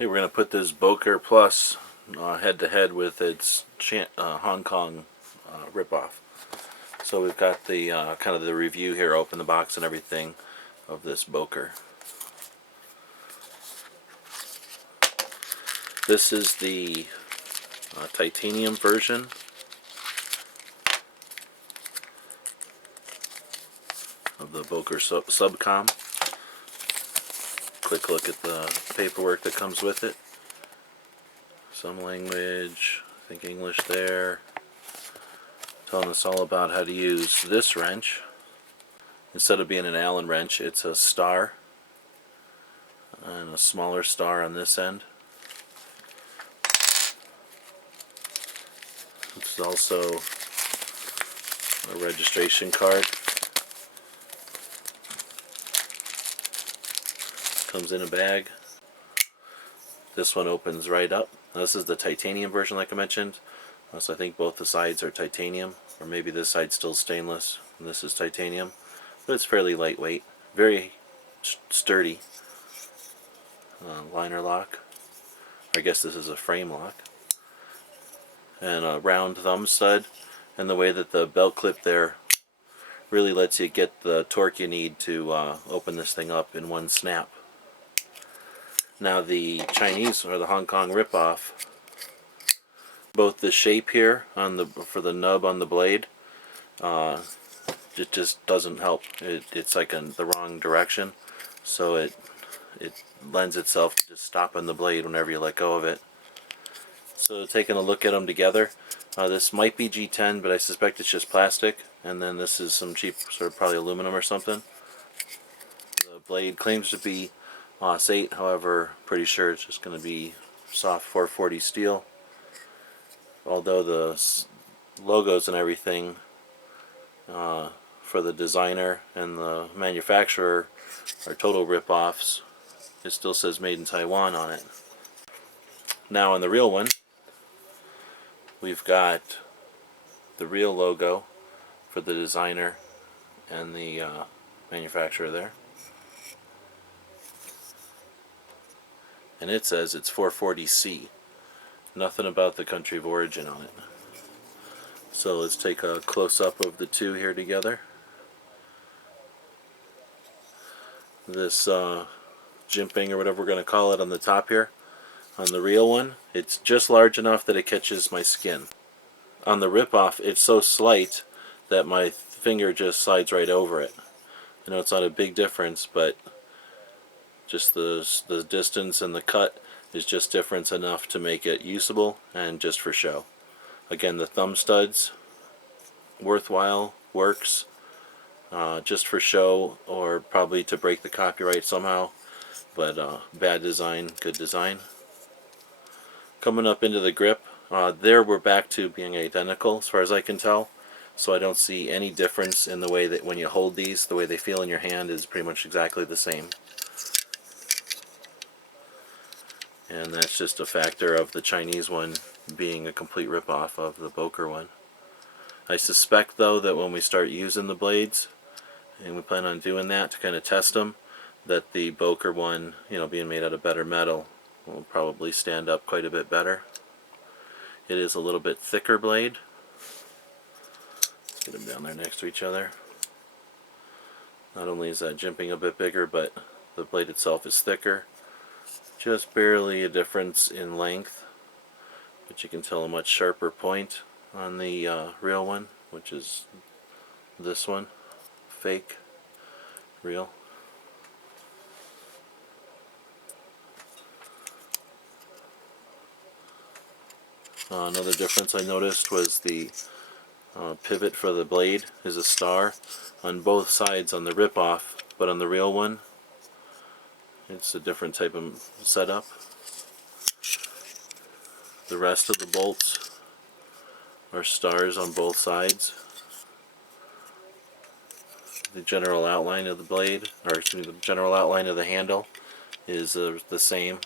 Okay, we're going to put this Boker Plus head to head with its Hong Kong ripoff. So we've got the kind of the review here, open the box and everything of this Boker. This is the titanium version of the Boker Subcom. Quick look at the paperwork that comes with it. Some language, I think English there. Telling us all about how to use this wrench. Instead of being an Allen wrench, it's a star and a smaller star on this end. It's also a registration card. Comes in a bag. This one opens right up. Now, this is the titanium version, like I mentioned. So I think both the sides are titanium, or maybe this side's still stainless and this is titanium. But it's fairly lightweight, very sturdy. Liner lock. I guess this is a frame lock. And a round thumb stud, and the way that the belt clip there really lets you get the torque you need to open this thing up in one snap. Now the Chinese or the Hong Kong ripoff, both the shape here on the for the nub on the blade, it just doesn't help. It's like in the wrong direction, so it lends itself to just stopping the blade whenever you let go of it. So taking a look at them together, this might be G10, but I suspect it's just plastic, and then this is some cheap sort of probably aluminum or something. The blade claims to be Os 8, however, pretty sure it's just going to be soft 440 steel. Although the logos and everything for the designer and the manufacturer are total rip-offs, it still says made in Taiwan on it. Now on the real one, we've got the real logo for the designer and the manufacturer there. And it says it's 440C. Nothing about the country of origin on it. So let's take a close-up of the two here together. This jimping, or whatever we're going to call it, on the top here. On the real one, it's just large enough that it catches my skin. On the rip-off, it's so slight that my finger just slides right over it. I know it's not a big difference, but just the distance and the cut is just difference enough to make it usable and just for show. Again, the thumb studs, worthwhile, works, just for show or probably to break the copyright somehow, but bad design, good design. Coming up into the grip, there we're back to being identical as far as I can tell, so I don't see any difference in the way that when you hold these, the way they feel in your hand is pretty much exactly the same. And that's just a factor of the Chinese one being a complete rip-off of the Boker one. I suspect though that when we start using the blades, and we plan on doing that to kind of test them, that the Boker one, being made out of better metal, will probably stand up quite a bit better. It is a little bit thicker blade. Let's get them down there next to each other. Not only is that jimping a bit bigger, but the blade itself is thicker. Just barely a difference in length, but you can tell a much sharper point on the real one, which is this one, fake, real. Another difference I noticed was the pivot for the blade is a star on both sides on the rip-off, but on the real one it's a different type of setup. The rest of the bolts are stars on both sides. The general outline of the blade, or excuse me, the general outline of the handle is the same.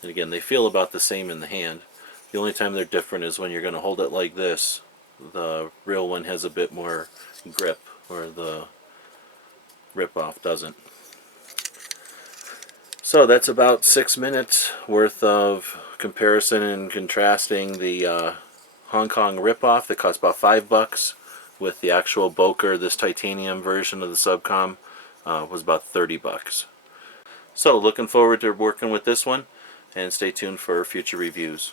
And again, they feel about the same in the hand. The only time they're different is when you're going to hold it like this. The real one has a bit more grip, where the rip-off doesn't. So that's about 6 minutes worth of comparison and contrasting the Hong Kong ripoff that cost about $5 with the actual Boker. This titanium version of the Subcom was about $30. So looking forward to working with this one, and stay tuned for future reviews.